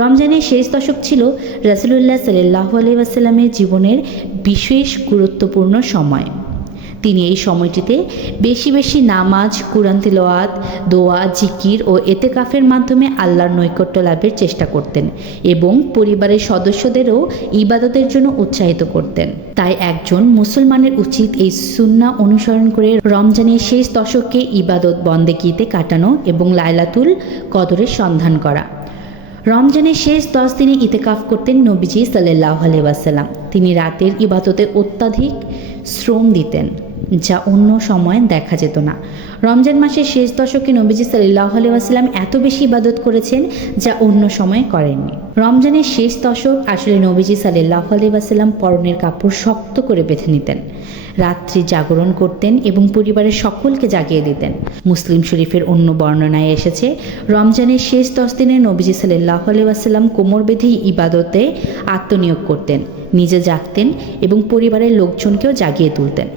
রমজানের শেষ দশক ছিল রাসূলুল্লাহ সাল্লাল্লাহু আলাইহি ওয়াসাল্লামের জীবনের বিশেষ গুরুত্বপূর্ণ সময়। তিনি এই সময়টিতে বেশি বেশি নামাজ, কুরআন তিলাওয়াত, দোয়া, জিকির ও এতেকাফের মাধ্যমে আল্লাহর নৈকট্য লাভের চেষ্টা করতেন এবং পরিবারের সদস্যদেরও ইবাদতের জন্য উৎসাহিত করতেন। তাই একজন মুসলমানের উচিত এই সুন্নাহ অনুসরণ করে রমজানের শেষ দশককে ইবাদত বন্দেগীতে কাটানো এবং লাইলাতুল কদরের সন্ধান করা। রমজানের শেষ 10 দিনে ইতেকাফ করতেন নবীজি সাল্লাল্লাহু আলাইহি ওয়াসাল্লাম। তিনি রাতের ইবাদতে অত্যাধিক শ্রম দিতেন, যা অন্য সময় দেখা যেত না। রমজান মাসের শেষ দশকে নবীজি সাল্লাল্লাহু আলাইহি ওয়াসাল্লাম এত বেশি ইবাদত করেছেন যা অন্য সময় করেননি। রমজানের শেষ দশক আসলে নবীজি সাল্লাল্লাহু আলাইহি ওয়াসাল্লাম পরনের কাপড় শক্ত করে বেঁধে নিতেন, রাত্রি জাগরণ করতেন এবং পরিবারের সকলকে জাগিয়ে দিতেন। মুসলিম শরীফের অন্য বর্ণনায় এসেছে, রমজানের শেষ 10 দিনে নবীজি সাল্লাল্লাহু আলাইহি ওয়াসাল্লাম কোমর বেঁধে ইবাদতে আত্মনিয়োগ করতেন, নিজে জাগতেন এবং পরিবারের লোকজনকেও জাগিয়ে তুলতেন।